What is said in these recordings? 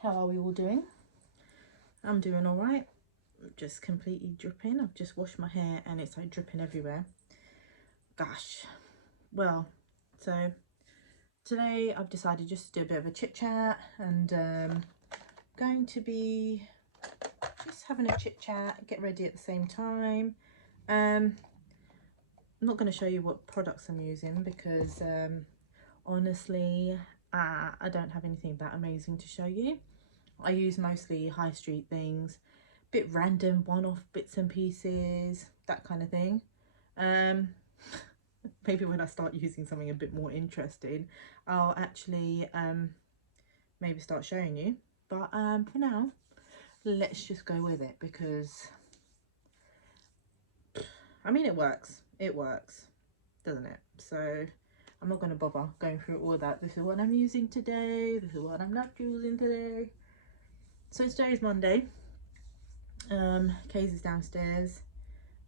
How are we all doing? I'm doing all right. I'm just completely dripping. I've just washed my hair and it's like dripping everywhere. Gosh. Well, so today I've decided just to do a bit of a chit chat and going to be just having a chit chat, get ready at the same time. I'm not going to show you what products I'm using because honestly, I don't have anything that amazing to show you. I use mostly high street things, bit random one-off bits and pieces, that kind of thing. Maybe when I start using something a bit more interesting, I'll actually maybe start showing you. But for now, let's just go with it because I mean it works, doesn't it? So I'm not going to bother going through all that. This is what I'm using today, this is what I'm not using today. So today is Monday. Kay's is downstairs.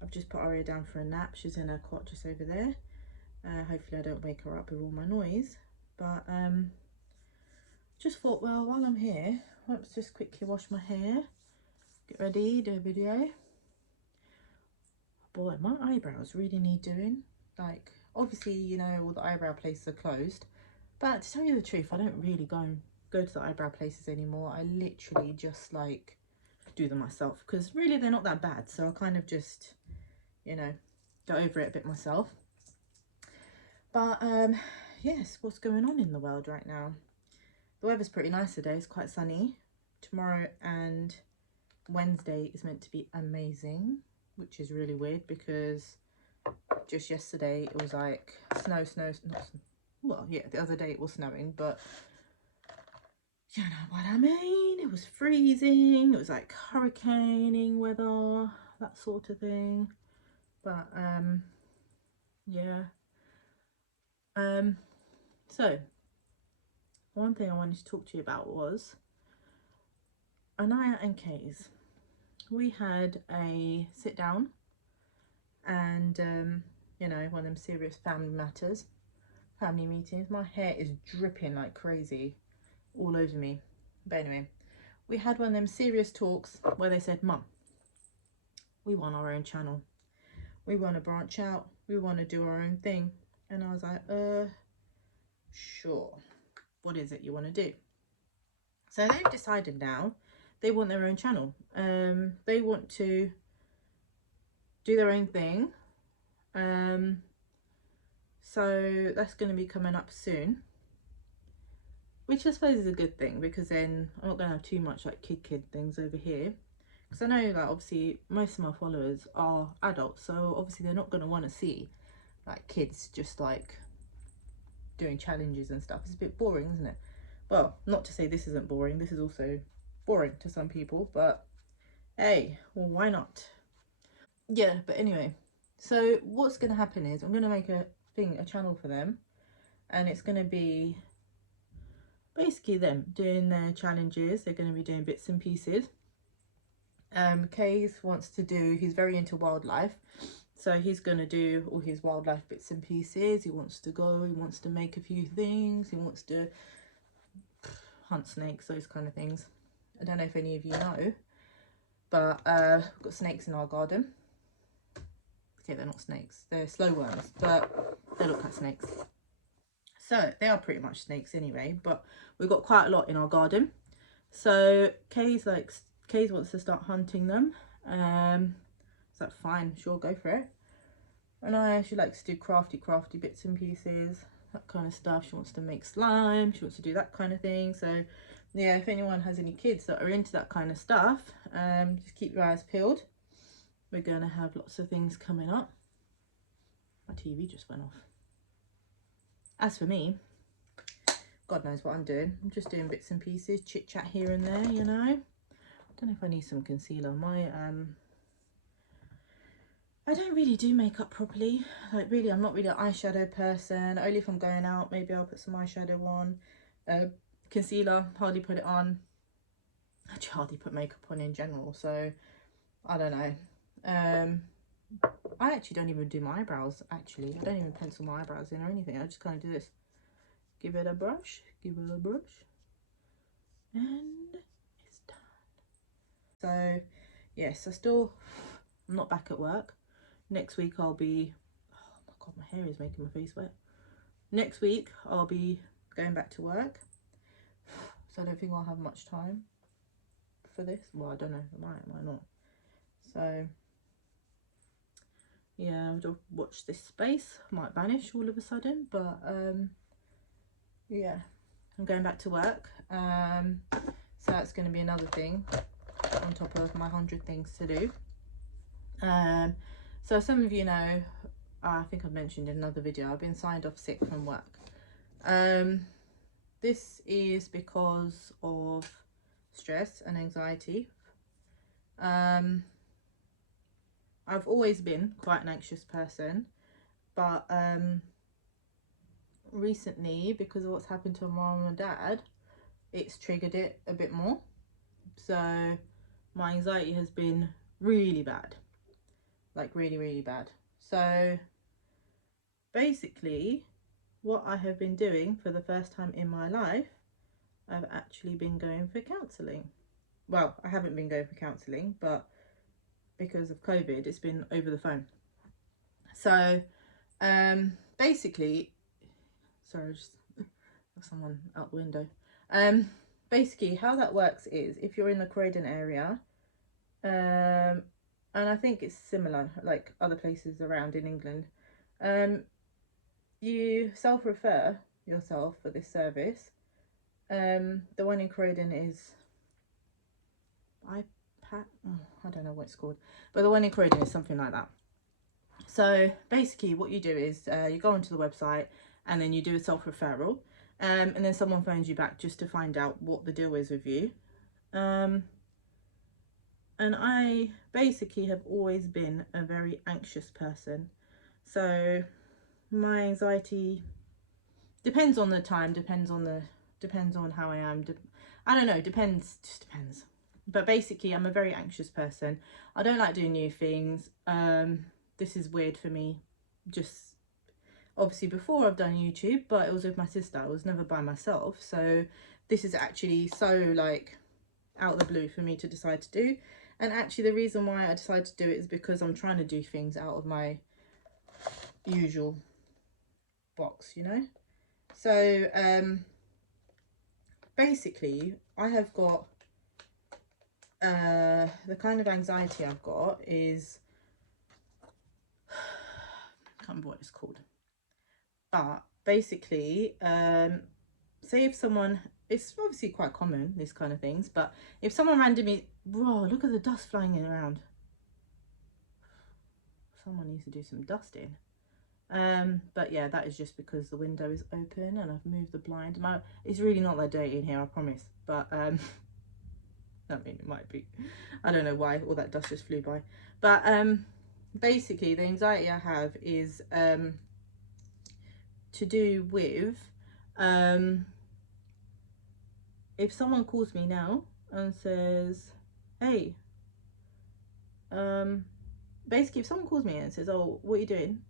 I've just put Aria down for a nap. She's in her cot just over there. Hopefully I don't wake her up with all my noise. But just thought, well, while I'm here, let's just quickly wash my hair, get ready, do a video. Boy, my eyebrows really need doing. Like, obviously, you know, all the eyebrow places are closed. But to tell you the truth, I don't really go to the eyebrow places anymore. I literally just like do them myself because really they're not that bad. So I kind of just, you know, go over it a bit myself. But yes, what's going on in the world right now? The weather's pretty nice today. It's quite sunny. Tomorrow and Wednesday is meant to be amazing, which is really weird because just yesterday it was like snow, well, yeah, the other day it was snowing, but you know what I mean, it was freezing, it was like hurricaning weather, that sort of thing. But yeah, so one thing I wanted to talk to you about was Anaya and Kay's. We had a sit down and you know, one of them serious family matters, family meetings. My hair is dripping like crazy all over me, but anyway, we had one of them serious talks where they said, Mum, we want our own channel, we want to branch out, we want to do our own thing. And I was like, sure, what is it you want to do? So they've decided now they want their own channel. They want to do their own thing. So that's going to be coming up soon, which I suppose is a good thing because then I'm not going to have too much like kid things over here, because I know that obviously most of my followers are adults, so obviously they're not going to want to see like kids just like doing challenges and stuff. It's a bit boring, isn't it? Well, not to say this isn't boring, this is also boring to some people, but hey, well, why not? Yeah, but anyway, so what's going to happen is I'm going to make a channel for them, and it's going to be basically them doing their challenges. They're going to be doing bits and pieces. Case wants to do, he's very into wildlife, so he's going to do all his wildlife bits and pieces. He wants to go, he wants to make a few things, he wants to hunt snakes, those kind of things. I don't know if any of you know, but we've got snakes in our garden. Okay, they're not snakes, they're slow worms, but they look like snakes. So they are pretty much snakes anyway, but we've got quite a lot in our garden. So Kay's wants to start hunting them. So fine, sure, go for it. And she likes to do crafty bits and pieces, that kind of stuff. She wants to make slime, she wants to do that kind of thing. So yeah, if anyone has any kids that are into that kind of stuff, just keep your eyes peeled. We're going to have lots of things coming up. My TV just went off. As for me, God knows what I'm doing. I'm just doing bits and pieces, chit chat here and there, you know. I don't know if I need some concealer. I don't really do makeup properly. Like really, I'm not really an eyeshadow person. Only if I'm going out, maybe I'll put some eyeshadow on. Concealer, hardly put it on. Actually, hardly put makeup on in general. So I don't know. I actually don't even do my eyebrows. Actually, I don't even pencil my eyebrows in or anything. I just kind of do this. Give it a brush. Give it a brush. And So yes, I'm not back at work. Next week I'll be, oh my god, my hair is making my face wet. Next week I'll be going back to work, so I don't think I'll have much time for this. Well, I don't know, I might not. So yeah, I'll watch this space. Might vanish all of a sudden, but yeah, I'm going back to work. So that's going to be another thing on top of my 100 things to do. So some of you know, I think I've mentioned in another video, I've been signed off sick from work. This is because of stress and anxiety. I've always been quite an anxious person, but recently, because of what's happened to my mum and dad, it's triggered it a bit more. So my anxiety has been really bad, like really bad. So basically what I have been doing for the first time in my life, I've actually been going for counselling. Well, I haven't been going for counselling, but because of COVID, it's been over the phone. So basically, sorry, I just have someone out the window. Basically how that works is, if you're in the Croydon area, and I think it's similar like other places around in England, you self-refer yourself for this service. The one in Croydon is I don't know what it's called, but the one in Croydon is something like that. So basically what you do is you go onto the website and then you do a self-referral, and then someone phones you back just to find out what the deal is with you. And I basically have always been a very anxious person, so my anxiety depends on the time, depends on how I am, I don't know, just depends. But basically I'm a very anxious person. I don't like doing new things. This is weird for me. Just obviously before I've done YouTube, but it was with my sister. I was never by myself. So this is actually so like out of the blue for me to decide to do. And actually the reason why I decided to do it is because I'm trying to do things out of my usual box, you know. So basically I have got the kind of anxiety I've got is, I can't remember what it's called, but basically say if someone, it's obviously quite common, this kind of things, but if someone randomly, whoa, look at the dust flying around, someone needs to do some dusting. But yeah, that is just because the window is open and I've moved the blind. It's really not that dirty in here, I promise, but I mean, it might be, I don't know why all that dust just flew by. But basically the anxiety I have is to do with if someone calls me now and says, hey, basically if someone calls me and says, oh, what are you doing,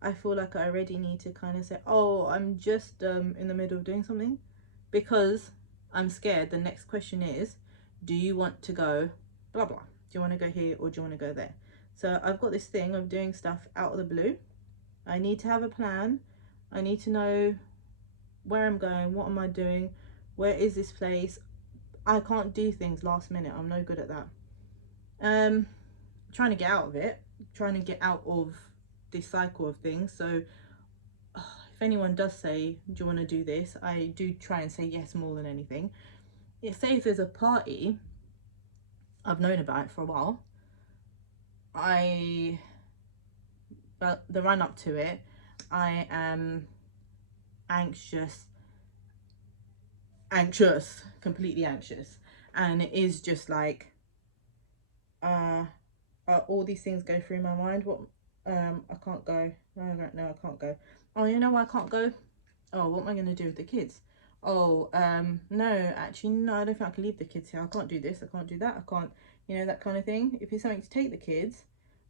I feel like I already need to kind of say, oh, I'm just in the middle of doing something, because I'm scared the next question is, do you want to go blah blah, do you want to go here or do you want to go there? So I've got this thing of doing stuff out of the blue. I need to have a plan. I need to know where I'm going, what am I doing, where is this place. I can't do things last minute. I'm no good at that. Trying to get out of it, trying to get out of this cycle of things. So if anyone does say, do you want to do this, I do try and say yes more than anything. Say if there's a party, I've known about it for a while, but the run up to it, I am anxious, completely anxious, and it is just like all these things go through my mind. What, I can't go, no, I can't go. Oh, you know why I can't go? Oh, what am I going to do with the kids? Oh, no, actually, no, I don't think I can leave the kids here. I can't do this, I can't do that, I can't, you know, that kind of thing. If it's something to take the kids,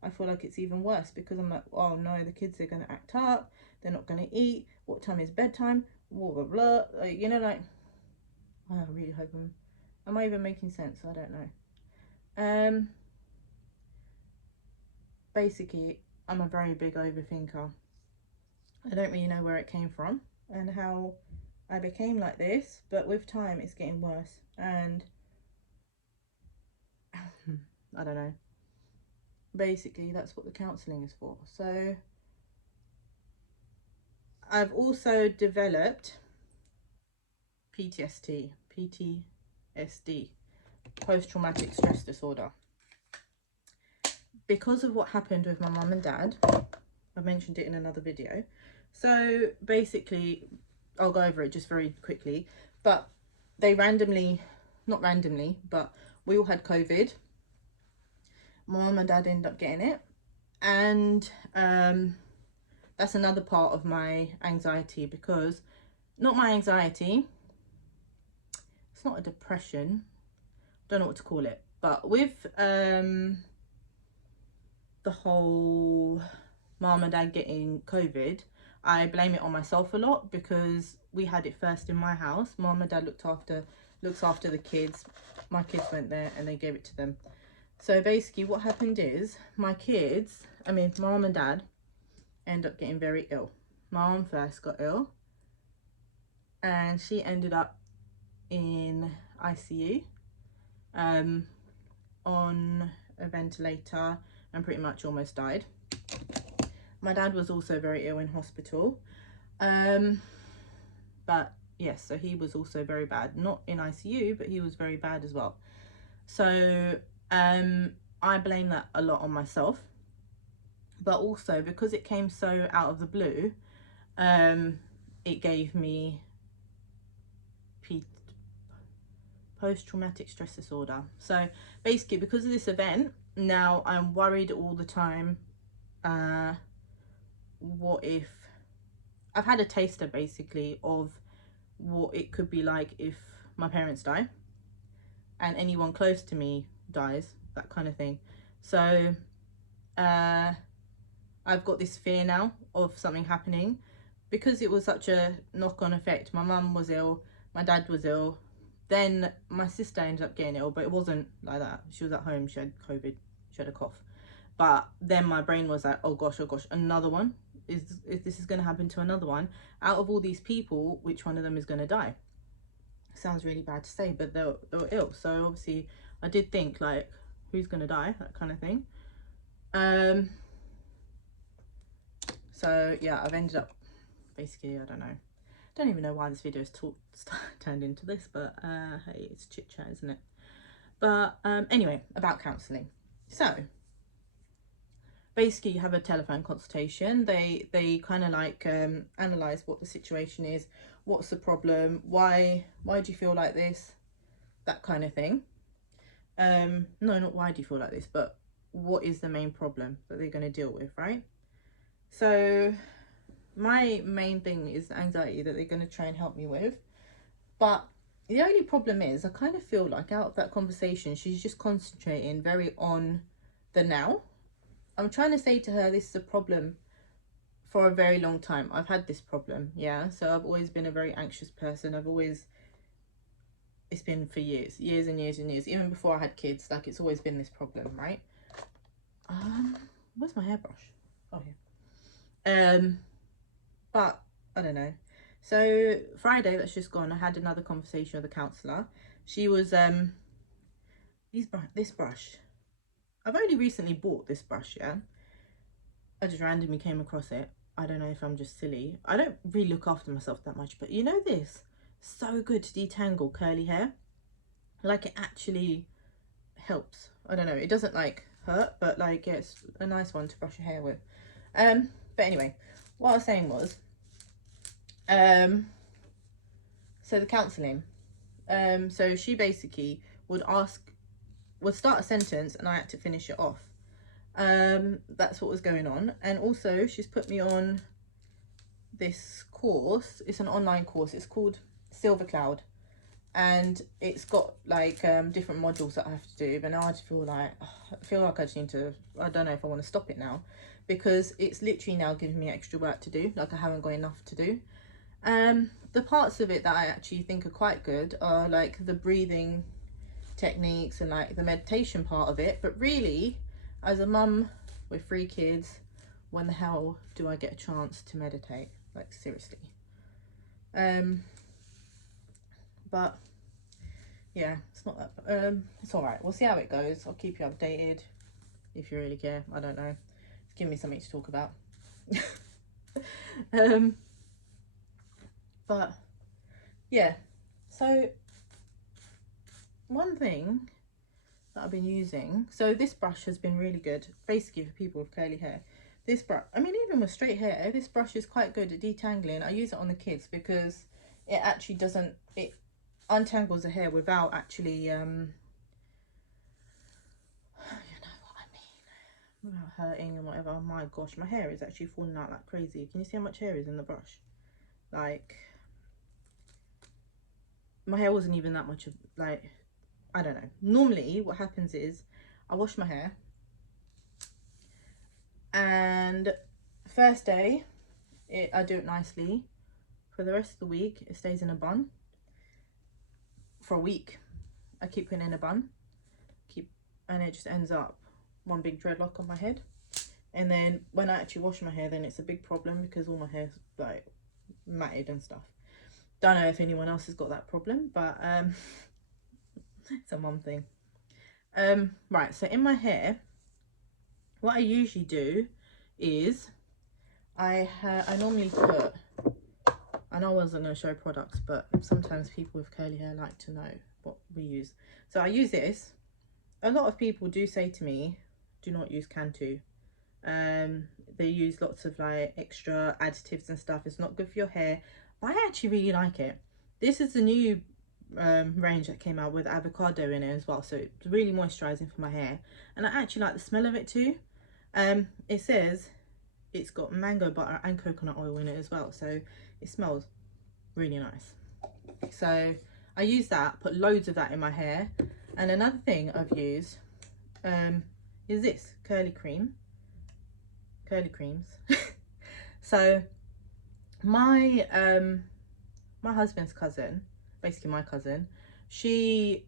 I feel like it's even worse, because I'm like, oh no, the kids are going to act up, they're not going to eat, what time is bedtime, blah blah blah, you know, like, I really hope am I even making sense? I don't know. Basically, I'm a very big overthinker. I don't really know where it came from and how I became like this, but with time it's getting worse, and I don't know. Basically, that's what the counselling is for. So I've also developed PTSD, post-traumatic stress disorder, because of what happened with my mum and dad. I mentioned it in another video. So basically, I'll go over it just very quickly, but they not randomly, but we all had COVID. My mum and dad ended up getting it, and that's another part of my anxiety, because not my anxiety, it's not a depression, don't know what to call it, but with the whole mom and dad getting COVID, I blame it on myself a lot, because we had it first in my house. Mom and dad looks after the kids. My kids went there and they gave it to them. So basically what happened is mom and dad end up getting very ill. Mom first got ill and she ended up in ICU, on a ventilator, and pretty much almost died. My dad was also very ill in hospital, but yes, so he was also very bad, not in ICU, but he was very bad as well. So I blame that a lot on myself, but also because it came so out of the blue, it gave me post-traumatic stress disorder. So basically, because of this event, now I'm worried all the time. What if I've had a taster basically of what it could be like if my parents die and anyone close to me dies, that kind of thing. So I've got this fear now of something happening, because it was such a knock-on effect. My mum was ill, my dad was ill, then my sister ended up getting ill, but it wasn't like that. She was at home, she had COVID, she had a cough. But then my brain was like, oh gosh, another one? Is this is going to happen to another one? Out of all these people, which one of them is going to die? Sounds really bad to say, but they were ill. So obviously I did think, like, who's going to die? That kind of thing. So yeah, I've ended up, basically, I don't even know why this video is turned into this, but hey, it's chit chat, isn't it? But anyway, about counselling. So basically you have a telephone consultation. They kind of like analyze what the situation is, what's the problem, why do you feel like this, that kind of thing. No, not why do you feel like this, but what is the main problem that they're going to deal with, right? So my main thing is anxiety that they're going to try and help me with. But the only problem is I kind of feel like out of that conversation she's just concentrating very on the now. I'm trying to say to her, this is a problem for a very long time. I've had this problem, yeah. So I've always been a very anxious person. It's been for years and years. Even before I had kids, like, it's always been this problem, right? Where's my hairbrush? Oh, here. But I don't know. So Friday that's just gone, I had another conversation with a counsellor. She was this brush. I've only recently bought this brush, yeah. I just randomly came across it. I don't know if I'm just silly. I don't really look after myself that much, but you know this? So good to detangle curly hair. Like, it actually helps. I don't know. It doesn't like hurt, but like, yeah, it's a nice one to brush your hair with. But anyway, what I was saying was, so the counselling. So she basically would start a sentence and I had to finish it off. That's what was going on. And also she's put me on this course. It's an online course. It's called Silver Cloud, and it's got like different modules that I have to do. But now I just feel like I just need to, I don't know if I want to stop it now, because it's literally now giving me extra work to do. Like, I haven't got enough to do. The parts of it that I actually think are quite good are like the breathing techniques and like the meditation part of it, but really as a mum with 3 kids, when the hell do I get a chance to meditate? Like seriously. But yeah, it's not that it's all right. We'll see how it goes. I'll keep you updated if you really care. I don't know, give me something to talk about. But yeah, so one thing that I've been using, so this brush has been really good basically for people with curly hair. This brush, I mean even with straight hair, this brush is quite good at detangling. I use it on the kids because it actually doesn't, it untangles the hair without actually you know what I mean, without hurting and whatever. Oh my gosh, my hair is actually falling out like crazy. Can you see how much hair is in the brush? Like my hair wasn't even that much of, like, I don't know. Normally what happens is I wash my hair and first day I do it nicely. For the rest of the week it stays in a bun. For a week I keep it in a bun, and it just ends up one big dreadlock on my head. And then when I actually wash my hair, then it's a big problem because all my hair's like matted and stuff. Don't know if anyone else has got that problem, but it's a mum thing. Right, so in my hair, what I usually do is I normally put, I know I wasn't going to show products, but sometimes people with curly hair like to know what we use. So I use this. A lot of people do say to me, do not use Cantu. They use lots of like extra additives and stuff. It's not good for your hair, but I actually really like it. This is the new range that came out with avocado in it as well, so it's really moisturizing for my hair, and I actually like the smell of it too. It says it's got mango butter and coconut oil in it as well, so it smells really nice. So I use that, put loads of that in my hair. And another thing I've used is this curly creams. So my my husband's cousin, basically my cousin, she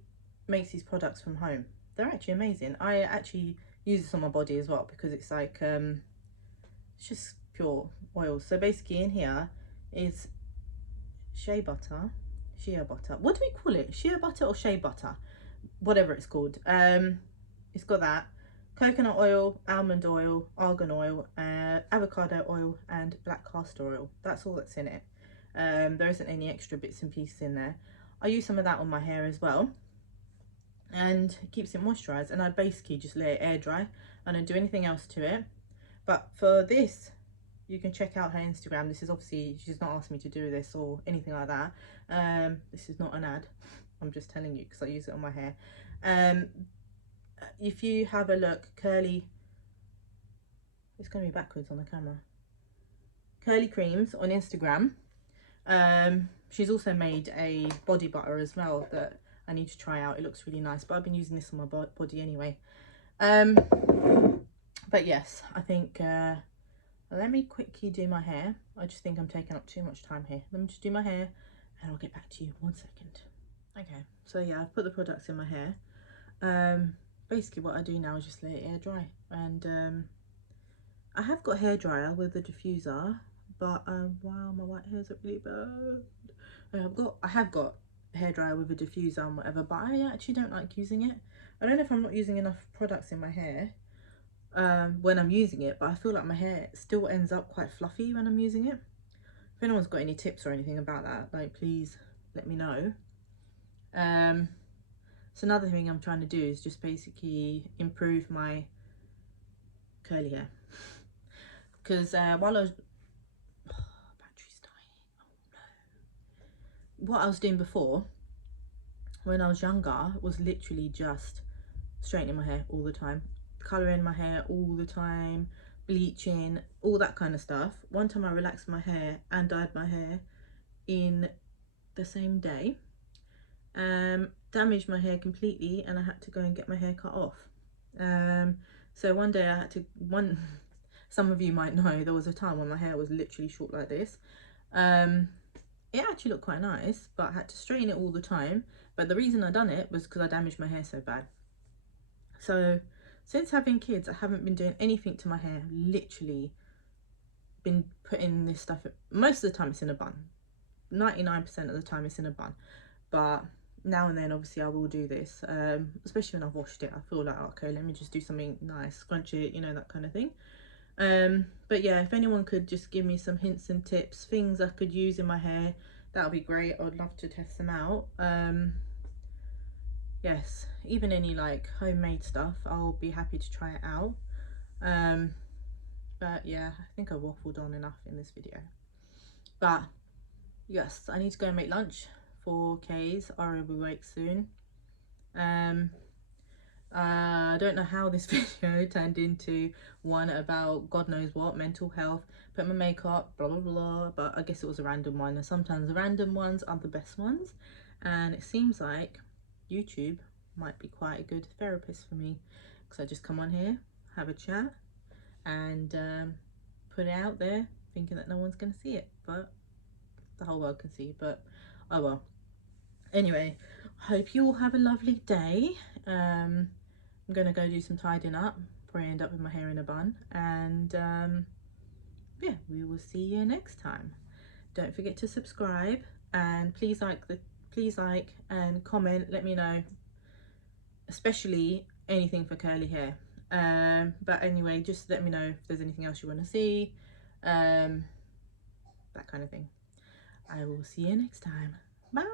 makes these products from home. They're actually amazing. I actually use this on my body as well because it's like it's just pure oil. So basically in here is shea butter. What do we call it? Shea butter or shea butter? Whatever it's called. It's got that, coconut oil, almond oil, argan oil, avocado oil, and black castor oil. That's all that's in it. There isn't any extra bits and pieces in there. I use some of that on my hair as well, and it keeps it moisturized. And I basically just let it air dry. I don't do anything else to it. But for this, you can check out her Instagram. This is obviously, she's not asked me to do this or anything like that. This is not an ad. I'm just telling you because I use it on my hair. If you have a look, Curly, it's going to be backwards on the camera, Curly Creams on Instagram. She's also made a body butter as well that I need to try out. It looks really nice, but I've been using this on my body anyway. But yes, I think let me quickly do my hair. I just think I'm taking up too much time here. Let me just do my hair and I'll get back to you 1 second. Okay, so yeah, I've put the products in my hair. Basically what I do now is just let it air dry, and I have got a hairdryer with a diffuser, but wow, my white hairs are really bad. I have got a hairdryer with a diffuser and whatever, but I actually don't like using it. I don't know if I'm not using enough products in my hair when I'm using it, but I feel like my hair still ends up quite fluffy when I'm using it. If anyone's got any tips or anything about that, like please let me know. So another thing I'm trying to do is just basically improve my curly hair, because while I was battery's dying, oh no, what I was doing before when I was younger was literally just straightening my hair all the time, colouring my hair all the time, bleaching, all that kind of stuff. One time I relaxed my hair and dyed my hair in the same day, damaged my hair completely, and I had to go and get my hair cut off. So one day I had to, some of you might know, there was a time when my hair was literally short like this. It actually looked quite nice, but I had to straighten it all the time, But the reason I done it was because I damaged my hair so bad. So since having kids, I haven't been doing anything to my hair. Literally been putting this stuff, most of the time it's in a bun, 99% of the time it's in a bun, but now and then obviously I will do this, especially when I've washed it. I feel like, okay, let me just do something nice, scrunch it, you know, that kind of thing. But yeah, if anyone could just give me some hints and tips, things I could use in my hair, that would be great. I would love to test them out. Yes, even any like homemade stuff, I'll be happy to try it out. But yeah, I think I waffled on enough in this video. But yes, I need to go and make lunch for Kay's. Ara will be awake soon. I don't know how this video turned into one about God knows what, mental health, put my makeup, blah blah blah, but I guess it was a random one, and sometimes the random ones are the best ones, and it seems like YouTube might be quite a good therapist for me, because I just come on here, have a chat, and put it out there thinking that no one's going to see it, but the whole world can see. But oh well. Anyway, hope you all have a lovely day. I'm gonna go do some tidying up before I end up with my hair in a bun, and yeah, we will see you next time. Don't forget to subscribe, and please like and comment. Let me know, especially anything for curly hair. But anyway, just let me know if there's anything else you want to see, that kind of thing. I will see you next time. Bye.